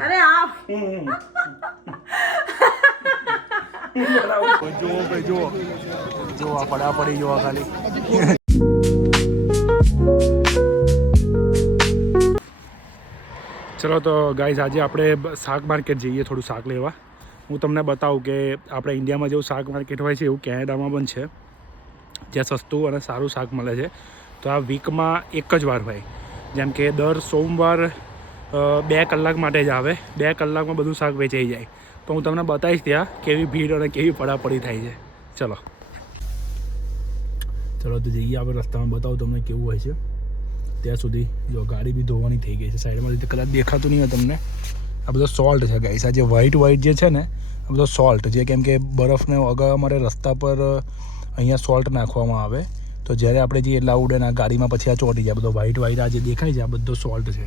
અરે આ જો આ પડી જો ખાલી ચલો તો ગાઈઝ આજે આપણે શાક માર્કેટ જઈએ થોડું શાક લેવા. હું તમને બતાવું કે આપણે ઇન્ડિયામાં જેવું શાક માર્કેટ હોય છે એવું કેનેડામાં પણ છે, જ્યાં સસ્તું અને સારું શાક મળે છે. તો આ વીકમાં એક જ વાર હોય, જેમ કે દર સોમવાર 2 કલાક માટે જ આવે. 2 કલાકમાં બધું શાક વેચાઈ જાય. તો હું તમને બતાવીશ ત્યાં કેવી ભીડ અને કેવી પડાપડી થાય છે. ચલો તો જઈએ આપણે. રસ્તામાં બતાવું તમને કેવું હોય છે. ત્યાં સુધી જો ગાડી બી ધોવાની થઈ ગઈ છે સાઈડમાં, રીતે કદાચ દેખાતું નહીં હોય તમને. આ બધો સોલ્ટ છે ગાઈસ. આ જે વ્હાઈટ જે છે ને આ બધો સોલ્ટ, જે કેમ કે બરફને ઓગાળવા માટે રસ્તા પર અહીંયા સોલ્ટ નાખવામાં આવે. તો જ્યારે આપણે જઈએ એટલે ઉડે ને આ ગાડીમાં પછી આ ચોંટી જાય. બધો વ્હાઈટ આ જે દેખાય છે આ બધો સોલ્ટ છે.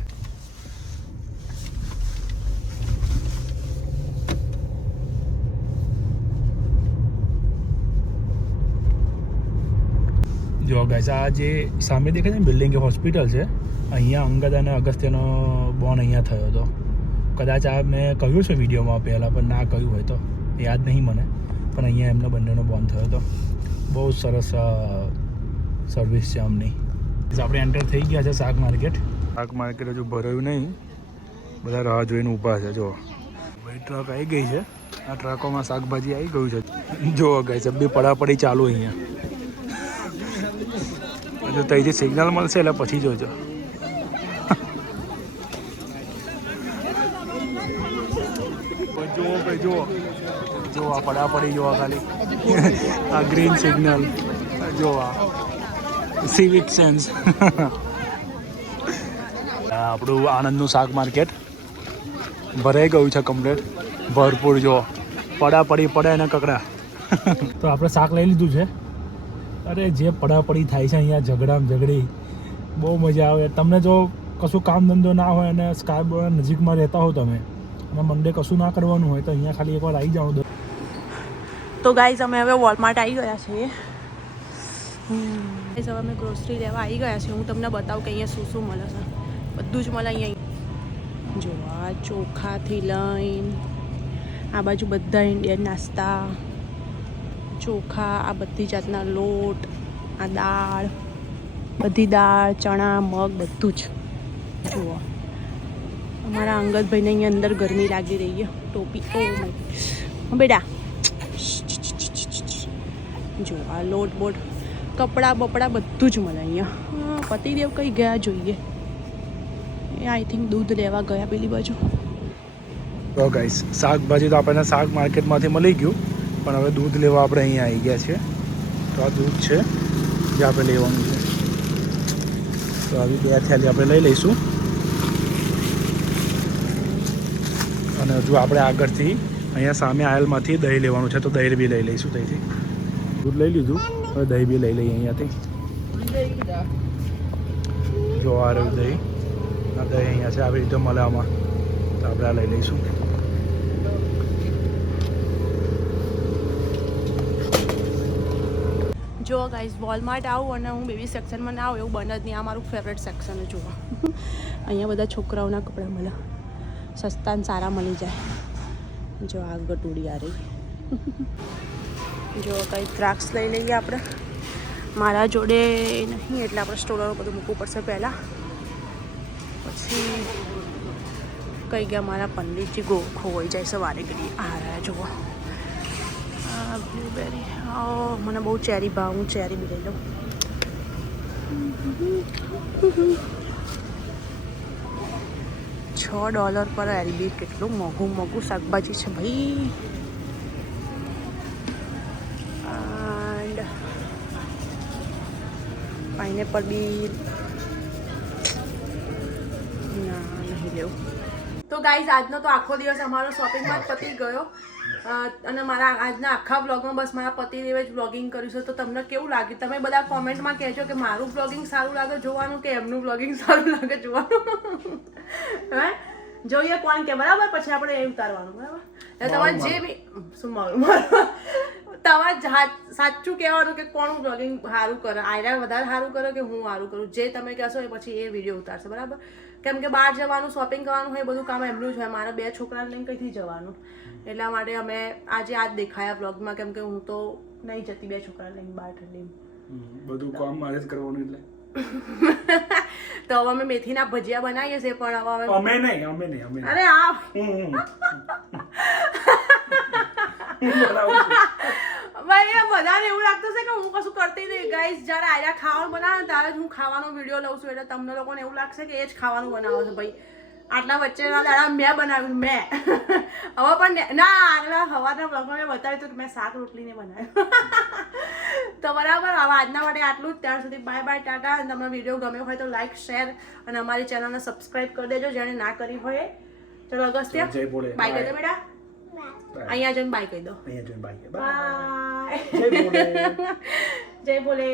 જો ગાઈસ આ જે સામે દેખાય છે ને બિલ્ડિંગ એ હોસ્પિટલ છે. અહીંયા અંગદ અને અગસ્ત્યનો બોન અહીંયા થયો હતો. કદાચ આ મેં કહ્યું છે વિડીયોમાં પહેલાં, પણ ના કહ્યું હોય તો યાદ નહીં મને. પણ અહીંયા એમનો બંનેનો બોન થયો હતો. બહુ સરસ સર્વિસ છે આમની. આપણે એન્ટર થઈ ગયા છે શાક માર્કેટ. શાક માર્કેટ હજુ ભરાયું નહીં, બધા રાહ જોઈને ઊભા છે. જો ભાઈ ટ્રક આવી ગઈ છે. આ ટ્રકોમાં શાકભાજી આવી ગયું છે. જો ગાઈસ બી પડાપડી ચાલુ અહીંયા. જો ત્યાંથી સિગ્નલ મળશે એટલે પછી જોજો. જો આ પડાપડી જોવા ખાલી. આ ગ્રીન સિગ્નલ જોવા, સિવિક સેન્સ. આપણું આણંદનું શાક માર્કેટ ભરાઈ ગયું છે કમ્પ્લેટ, ભરપૂર. જો પડાપડી પડે ને કકડા. તો આપણે શાક લઈ લીધું છે. અરે જે પડાપડી થાય છે અહીંયા, ઝઘડી બહુ મજા આવે. તમને જો કશું કામ ધંધો ના હોય અને સ્કાય બોર્ડર નજીકમાં રહેતા હો તમે, અને મંડે કશું ના કરવાનું હોય તો અહીંયા ખાલી એકવાર આવી જાઓ. તો ગાઈઝ અમે હવે વોલમાર્ટ આવી ગયા છીએ. હવે અમે ગ્રોસરી લેવા આવી ગયા છીએ. હું તમને બતાવું કે અહીંયા શું મળે છે. બધું જ મળે અહીંયા. જો આ ચોખાથી લઈને આ બાજુ બધા ઇન્ડિયન નાસ્તા, ચોખા, આ બધી જાતના લોટ, આ દાળ, બધી દાળ, ચણા, મગ, બધું જ. જુઓ અમારા અંગદભાઈને અહીંયા અંદર ગરમી લાગી રહી છે. ટોપી બેટા. જો આ લોટ બોટ, કપડાં બપડા બધું જ મળે અહીંયા. પતિદેવ કઈ ગયા જોઈએ, એ આઈ થિંક દૂધ લેવા ગયા પેલી બાજુ. તો ગાઈસ શાકભાજી તો આપણને શાક માર્કેટમાંથી મળી ગયું, પણ હવે દૂધ લેવા આપણે અહીંયા આવી ગયા છીએ. તો આ દૂધ છે જે આપણે લેવાનું છે. તો આવી 2 થેલી આપણે લઈ લઈશું. અને હજુ આપણે આગળથી અહીંયા સામે આયલમાંથી દહીં લેવાનું છે, તો દહીં બી લઈ લઈશું. ત્યાંથી દૂધ લઈ લીધું, હવે દહીં બી લઈ લઈએ અહીંયાથી. જો આ રહ્યું દહીં. આ દહીં અહીંયા છે, આવી રીતે મળે આમાં. તો આપણે આ લઈ લઈશું. જો ગાઈઝ વોલમાર્ટ આવું અને હું બેબી સેક્શનમાં ના આવું એવું બને જ નહીં. આ મારું ફેવરેટ સેક્શન જોવા. અહીંયા બધા છોકરાઓના કપડાં મળે, સસ્તા ને સારા મળી જાય. જો આ ગટુડી આ રહી. જો કંઈ દ્રાક્ષ લઈ લઈએ આપણે. મારા જોડે નહીં એટલે આપણે સ્ટોલર બધું મૂકવું પડશે પહેલાં. પછી કંઈ ગયા મારા પંડિતજી ખોવાઈ જાય સવારે ઘડી. આ રહ્યા જુઓ આ બ્લુબેરી. મને બહુ ચેરી ભાવ, હું ચેરી બી લઈ લઉં. $6 પર એલબી. કેટલું મોંઘું શાકભાજી છે ભાઈ. એન્ડ પાઇનેપલ બી ના નહીં લેવું. તો ગાઈઝ આજનો તો આખો દિવસ અમારો શોપિંગમાં જ પતી ગયો. અને મારા આજના આખા વ્લોગમાં બસ મારા પતિદેવે જ વ્લોગિંગ કર્યું છે. તો તમને કેવું લાગ્યું તમે બધા કોમેન્ટમાં કહેજો કે મારું વ્લોગિંગ સારું લાગે જોવાનું કે એમનું વ્લોગિંગ સારું લાગે જોવાનું. હે જોઈએ કોણ કે બરાબર, પછી આપણે એ ઉતારવાનું બરાબર. એટલે તમારે જે બી શું મારું તમારે સાચું કહેવાનું કે કોણ વ્લોગિંગ સારું કરે, આયરા વધારે સારું કરે કે હું સારું કરું, જે તમે કહેશો એ પછી એ વિડીયો ઉતારશે બરાબર. કેમ કે બહાર જવાનું શોપિંગ કરવાનું હોય બધું કામ એમનું જ હોય. મારે 2 છોકરાને લઈને કંઈથી જવાનું, એટલા માટે અમે આજે આ જ દેખાયા બ્લોગમાં, કેમ કે હું તો નહીં જતી 2 છોકરાને લઈને બહાર ઠંડીમાં. બધું કામ મારે જ કરવાનું એટલે તો હવે અમે મેથીના ભજીયા બનાવીએ છીએ, પણ હવે અમે નહીં. અરે આ ભાઈ બધાને એવું લાગતું છે કે હું કશું કરતી નહીં. ગાઈસ જ્યારે આયા ખાવાનું બનાવે ત્યારે જ હું ખાવાનો વિડીયો લઉં છું, એટલે તમને લોકોને એવું લાગશે કે એ જ ખાવાનું બનાવો છે. ભાઈ આટલા વચ્ચેના દાડા મેં બનાવ્યું, મેં હવે પણ ના આગલા સવારના બ્લોગમાં મેં બતાવ્યું હતું કે મેં શાક રોટલીને બનાવ્યું. તો બરાબર, હવે આજના માટે આટલું જ. ત્યાર સુધી બાય બાય, ટાટા. અને તમને વિડીયો ગમ્યો હોય તો લાઈક, શેર અને અમારી ચેનલને સબસ્ક્રાઈબ કરી દેજો જેણે ના કરી હોય. ચલો અગસ્ત્ય બાય કહી દો બેટા. અહીંયા જઈને બાય કહી દો. બાય. જય ભોલે.